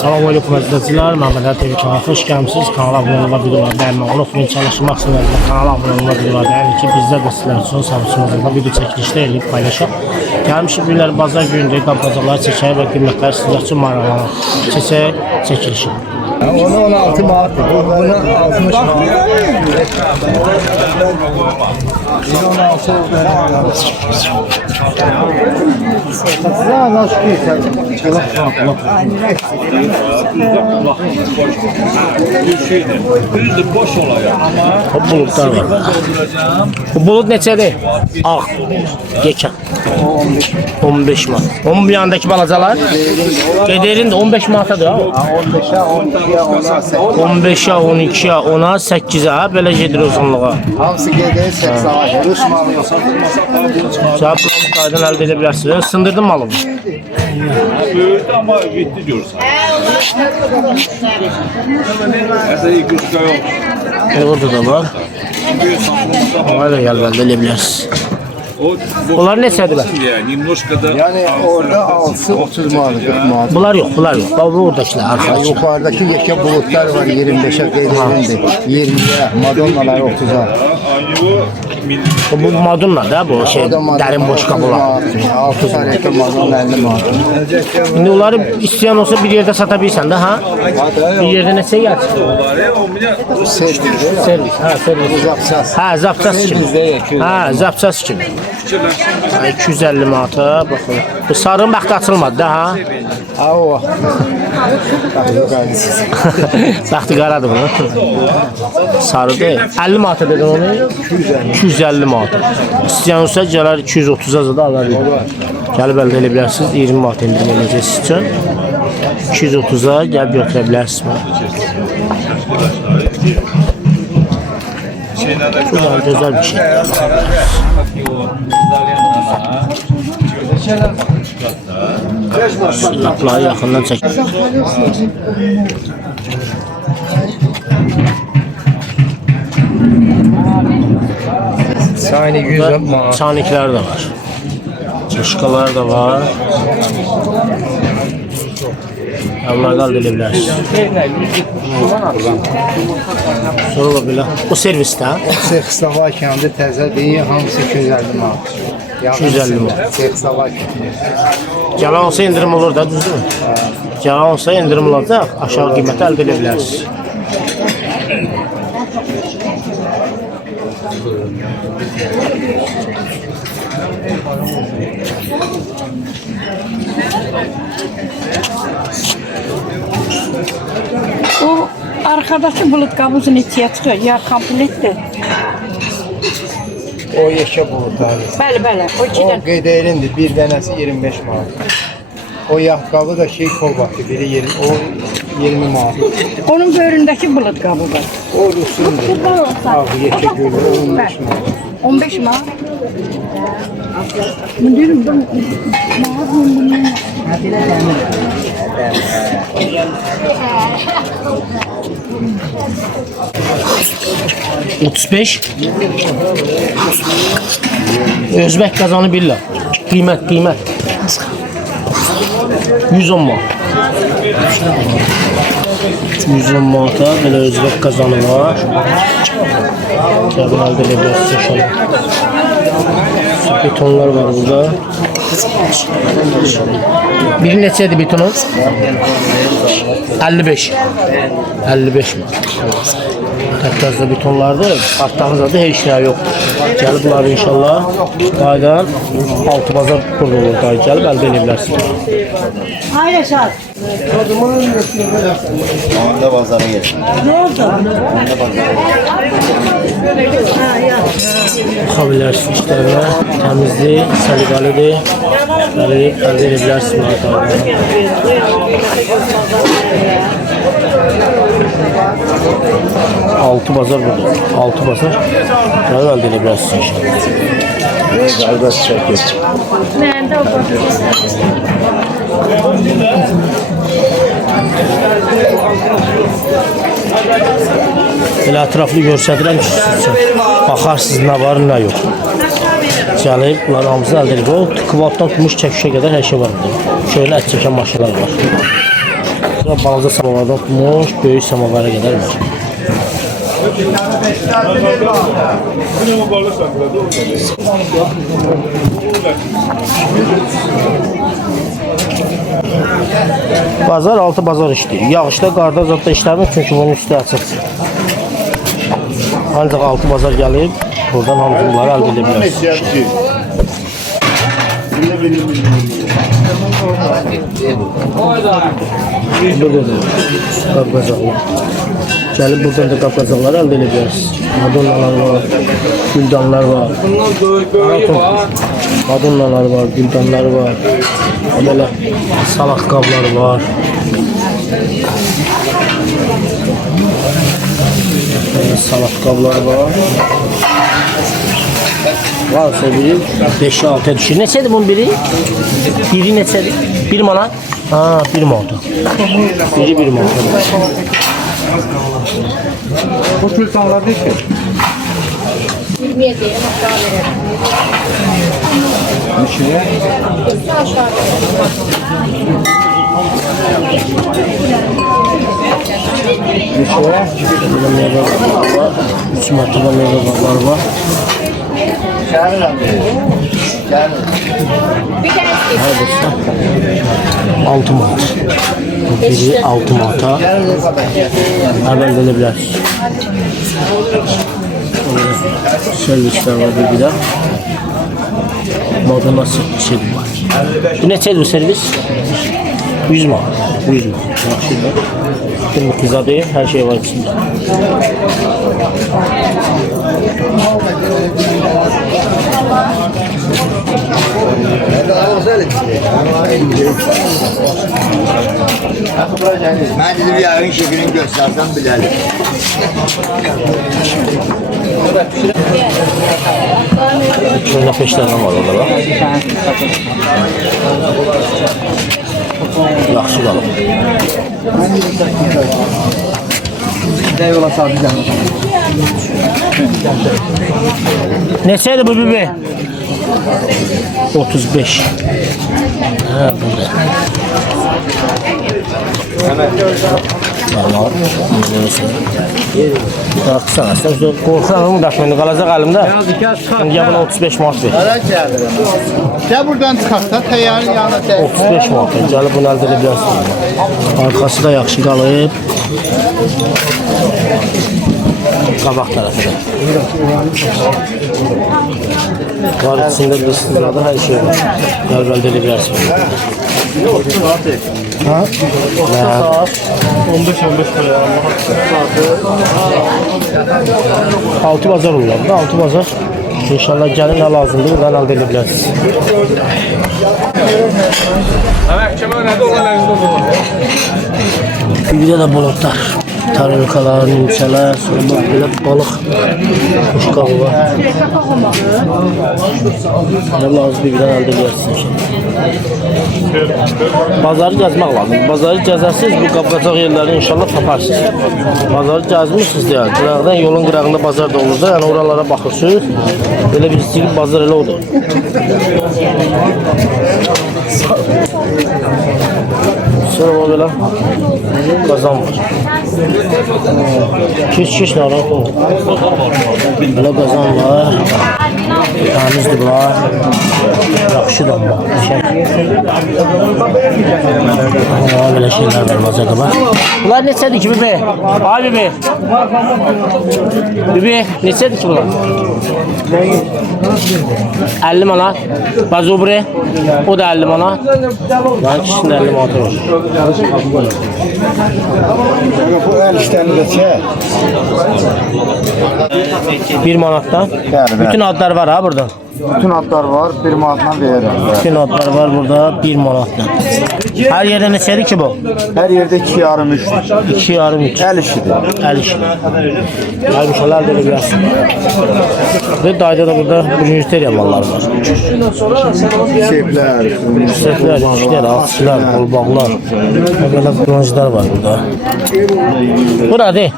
Selamünaleyküm izleyiciler. Mehmet TV kanalına hoş gelmişsiniz. Kanala abone olma videoları beğenmeyi unutmayın. Çalışmak için kanala abone olma videoları beğenin ki bizler de sizler için sabırsızlıkla video çekilişte eləyib paylaşaq. Gəlmişik günlər bazar günündə qapazarları çəkək və qiymətləri sizlər üçün maraqlanır. Çəkilişi. Onu 16 manat, bunu 60 manat. 16 Düzdür, boş olayı ama Bulutlar var. Bu bulut neçədir? Ağ. Geçən. 15 manat. Onun bir yandaki balacalar? Gederin de 15 manatadır ha. 15'e 12'ye 10'a 8'e böyle gedir uzunluğa. Hamısı gedir 80'a. Rus malı yoxsa Cevaplarımız qaydan əldə edə bilərsiniz. Sındırdın malımı. böyüdü ama gitti diyorsan. Mesela ilk üç ay oldu. Orada da var. Onlar da gəl əldə edə bilərsiniz. Bunlar neçədir? Немножко da yani orada alsı 30 manat, 40 manat. Bunlar yok, bunlar yok. Bak bu oradakiler arkadaşlar. Yukarıdaki yekə bulutlar var 25'e qeydirindir. 20'ye, Madonnalar 30'a. Bu Madonna da bu şey derin boş kabılar. 6 saniyete Madonna 50 manat. Şimdi onları isteyen olsa bir yerde satabilirsen de ha. Bir yerde neçə gəlsin? Servis, ha servis. Zapsas. Ha zapsas kimi. Ha zapsas kimi. 250 manata bakın. Bu sarının baxtı açılmadı da ha. Ha o. Baxtı qaradır bu. Sarıdır. 50 manata dedin onu? 250 manata. İsteyen olsa gələr 230'a da alar. Gəlib əldə edə bilərsiniz. 20 manat endirim edəcəksiniz üçün. 230'a gəlib götürə bilərsiniz. Güzel, güzel bir şey. Lapları yakından çek. Sani 100 manat. Sanikler de var. Çuşkalar da var. Onlardan da bilərsiniz. Sonra da belə. O servisdə ha? Sexsava kəndi təzə deyil, hamısı 250 manat. 250 manat. Sexsava kəndi. Gelen olsa indirim olur da, düzdür mü? Gelen olsa indirim olacaq, aşağı qiyməti əldə edə bilərsiniz. O arkadaki bulut kabuzu neçəyə çıxır? Ya kompletdir. O yekə bulutlar. Bəli, bəli. O O ikidən. qeydərindir, bir dənəsi 25 manat. O yaqqabı da şey kolbaqdır, biri 20, o 20 manat. Onun böyründəki bulut kabuzu. O rusundur. Ağ yekə gülü, 15 manat. 15 manat. Müdürüm, bu mağazın 35. Özbək qazanı billah. Qiymət. 110 manat. 110 manata belə özbək qazanı var. Gəlin əldə edə bilərsiniz inşallah. Betonlar var burada. Biri neçədir betonun? 55. 55 mi? Təkazda betonlardır. Artdağızda heç nə yoxdur. Gəlib bunlar inşallah qaydan altı bazar burada olur. Gəlib əldə edə bilərsiniz. Hayır Şah. Onda bazara geçsin. Ne oldu? Baxa bilərsiniz işlərlə. Təmizdir, səliqəlidir. Gəlib əldə edə bilərsiniz. Altı bazar burada. Altı bazar. Gəlib əldə edə bilərsiniz inşallah. Qardaş çəkir. Məndə o Belə ətraflı göstərirəm ki, baxarsınız nə var, nə yox. Gəlib, bunların hamısını əldə edib. O kvaddan tutmuş çəkişə qədər hər şey var burada. Şöyle ət çəkən maşınlar var. Sonra balaca samavardan tutmuş, böyük samavara qədər var. Bazar altı bazar işləyir. Yağışda, qarda zətdə işləmir çünki bunun üstü açıqdır. Ancaq altı bazar gəlib, buradan hamıları əldə edə bilərsiniz. Burada qab-qazaqlar. Gəlib buradan da qab-qazaqları əldə edə bilərsiniz. Madonnalar var, güldanlar var. Madonnalar var, güldanlar var. Belə salaq qablar var. Salaq qablar var. Varsa biri 5-6'ya düşür. Neçədir bunun biri? Biri neçədir? 1 manat? Ha, 1 manat. Biri 1 manat. Bu sultanlar değil ki. 27'ye hatta verelim. Neçeye? Aşağı Neçeye? Burada meyve var. 3 martıda meyve var. Neredeyse 6 manat. Biri 6 manata əvvəl elə bilərsiniz. Servislər var bir də. Madonna şey var. Bu neçədir bu servis? 100 manat. 100 manat. Yaxşıdır. Mutluzadır, hər şey var içində. Ben dedim yarın şeklini göstersem bilelim. Şöyle peşlerden var orada bak. Yaxşı qalıb. Neçəydi bu bibi? 35. Ha, burada. Tamam. Baxsan, aslında qorxuram daşmını qalacaq əlimdə. İndi buna 35 manat ver. Ara çağırırım. Ya buradan çıkarsa teyyarın yanına 35 manat. Gəlib bunu əldə edə bilərsiniz. Arxası da yaxşı qalıb. Qabaq tərəfdə. Var içində bir sizlərdə hər şey var. Gəlib əldə edə bilərsiniz. Ha? 15 lira. 6 bazar olur da 6 bazar. İnşallah gəlin nə lazımdır, buradan əldə edə bilərsiniz. Bir də bulutlar. Tarılkalar, nimçələr, sonra belə balıq kuşqağı var. Nə lazım bir-birdən əldə edirsiniz. Bazarı gəzmək lazım. Bazarı gəzərsiniz, bu qab-qacaq yerləri inşallah taparsınız. Bazarı gəzmirsiniz deyək. Qıraqdan, yolun qırağında bazar da olur da, yəni oralara baxırsınız. Belə bir istəyir, bazar elə odur. Sonra belə qazan var. Keç narahat olun. Belə qazan var. Təmizdir bunlar. Yaxşıdır amma. Belə şeylər var bazarda bax. Bunlar neçədir ki bibi? Ay bibi. Bibi neçədir ki bunlar? 50 manat. Bazobri. O da 50 manat. Lan ikisinin 50 manat olur. Bu el işlerini de çek. 1 manatdan. Bütün adlar var ha burada. Bütün atlar var, bir manatdan veririm. Bütün adlar var burada 1 manatdan. Her yerde neçədir ki bu? Her yerde 2,5-3. 2,5-3. El işidir. El işi. Gəlmişələr də bilərsin. Və dayda da burada brünjteriya malları var. Şefler. Seflər, işlər, alçılar, qolbaqlar. Belə brünjlər var burada. Bu nədir?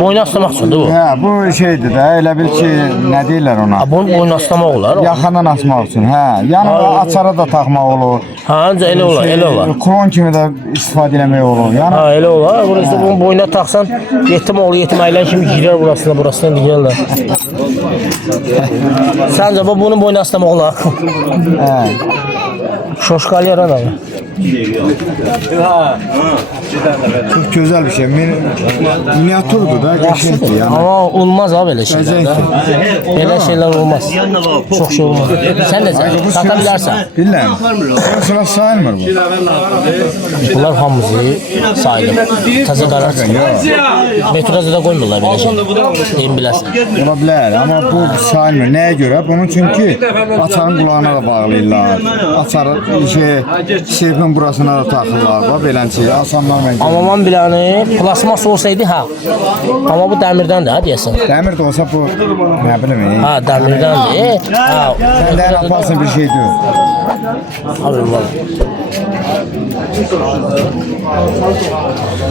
Boynaslamaq üçündür bu. Ha, bu şeydir de, elə bil ki, ne deyirlər ona? Bunu boynaslamaq olar. yaxadan asmaq üçün. Hə, yanına açara da taxmaq olur. Ha, ancaq elə olar, elə olar. Klon kimi də istifadə etmək olur. Yəni Ha, elə olar. Burası bunun boynuna taxsan, yetim oğlu yetiməyilən kimi girer burasından digərlər. Səncə bu bunun boynuna asmaq olar? hə. Şoşqal yaran abi. Çox gözəl bir şey. Miniatürdür da, qəşəngdir yəni. Amma olmaz abi belə şeylər də. Belə şeylər olmaz. Çox şey olmaz. Sən də sata bilərsən. Bilirəm. Sıra sayılmır bu. Bunlar hamısı sayılır. Təzə qararsın. Metroda da qoymurlar belə şey. Deyim biləsən. Ola bilər, amma bu sayılmır. Nəyə görə? Bunun çünki açarın qulağına da bağlayırlar. Açarı seyfin burasına da taxırlar. Beləncə, asanlar mən. Amma mən biləni plasmas olsaydı ha. Amma bu dəmirdəndir ha deyəsən. Dəmir də olsa bu, nə bilim. Ha, dəmirdəndir. Ha, Səndən yaparsın bir şey deyil. abi var.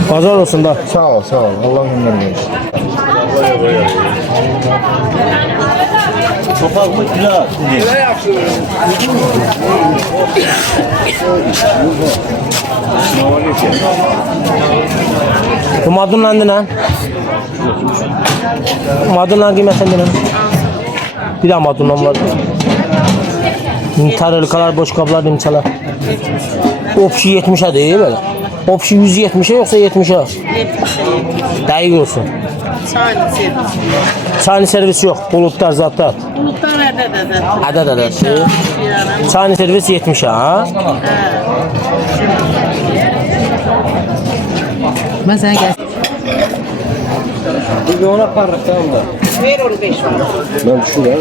Pazar olsun da. Sağ ol, sağ ol. Allah ömür versin. Bu madunla nə? Madunla qiymətən nə? Bir daha madunla var. Tarelkalar, boş qablar, nimçalar. Opşi 70'e değil böyle. Opşi 170'e yoksa 70'e? Dəqiq olsun. Çayını servis yok. Bulutlar zatlar. Bulutlar Ədəd. Çayını servis 70'e ha? Mesela gel. Ver onu 5 var. Ben şuraya.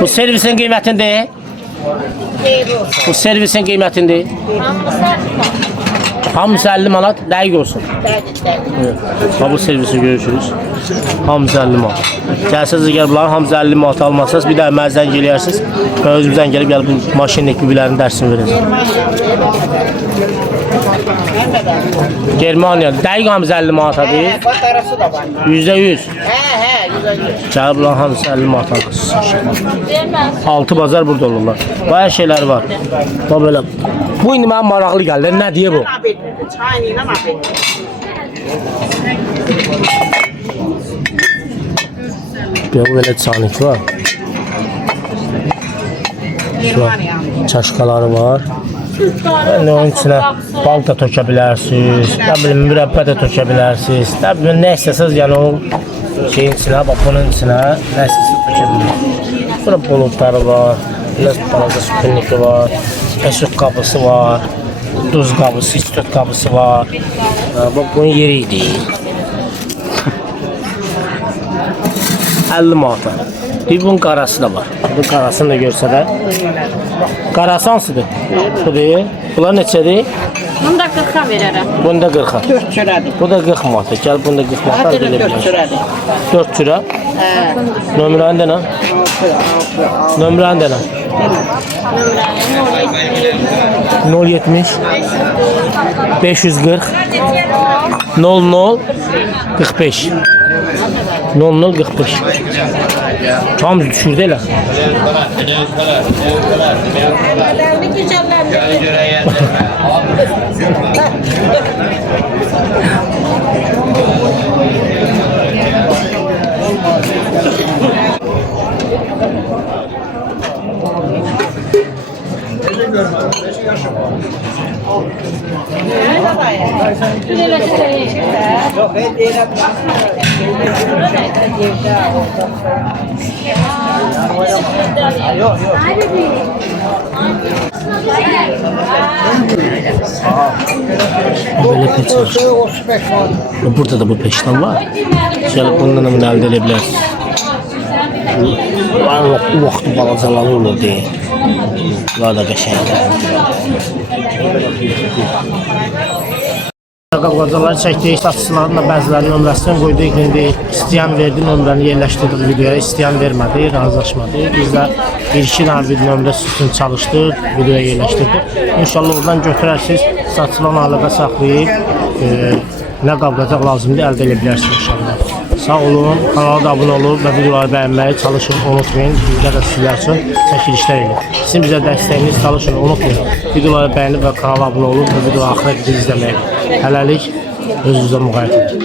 Bu servisin qiymətində. Bu servisin qiymətində. Hamısı 50 manat, dəqiq olsun. Bu servisi görürsünüz. Hamısı 50 manat. Gəlsiniz əgər bunların hamısı 50 manat almazsanız, bir daha mənə zəng eləyərsiniz. Mən özümüzdən gəlib bu maşinlik bilərin dərsini verəcəm. Germaniya, dəqiq hamısı 50 manatadır. Batarası da var. %100. %100. Gəlib bunların hamısı 50 manat almışsınız. Altı bazar burada olurlar. Bayağı şeyler var. Bax belə. Bu indi mənə maraqlı gəldi. Nə deyə bu? Çayıyla mahvettim. Bu belə çanık var. Çaşkaları var. Yəni onun içinə bal da tökə bilərsiniz. Nə bilim mürəbbə də tökə bilərsiniz. Nə bilim nə istəsəz yəni o şeyin içinə, bax bunun içinə nə istəsəz tökə bilərsiniz. Burada bulutları var. Biraz balaca süpürniki var. Pesuk qabısı var. Duz qabısı, istot qabısı var. Bax bunun yeri idi. 50 manata. Bir bunun qarası da var. Bu qarasını da görsə də. Qarası hansıdır? Budur. Bunlar neçədir? Bunda 40'a veririm. Bunda 40'a. 4 çöredir. Bu da 40 manata. Gəl bunda 40 manata. Hadi 4 çöredir. 4 çürə. Nömrəni də nə? Nömrəni də nə? 070 540 00 45 00 45. Tam düşürdü elə. Böyle peç var. Burada da bu peçten var. Şöyle bundan da əldə edə bilərsiniz. Var o vaxtı balacaları olur deyə. Bunlar da qəşəngdir. Qavqacaları çəkdik, satıcıların da bəziləri nömrəsini qoyduq. İndi istəyən verdi, nömrəni yerləşdirdik videoya, istəyən vermədi, razılaşmadı. Biz də bir-iki dənə bir nömrə üstün çalışdıq, videoya yerləşdirdik. İnşallah oradan götürərsiniz, satıcılarla əlaqə saxlayıb nə qavqacaq lazımdır, əldə edə bilərsiniz inşallah. Sağ olun, kanala da abunə olub və videoları bəyənməyi çalışın, unutmayın. Bizdə də sizlər üçün çəkilişlər edilir. Sizin bizə dəstəyiniz çalışın, unutmayın. Videoları bəyənib və kanala abunə olub və videoları axıra qədər izləməyi. Hələlik özünüzə müğayət edin.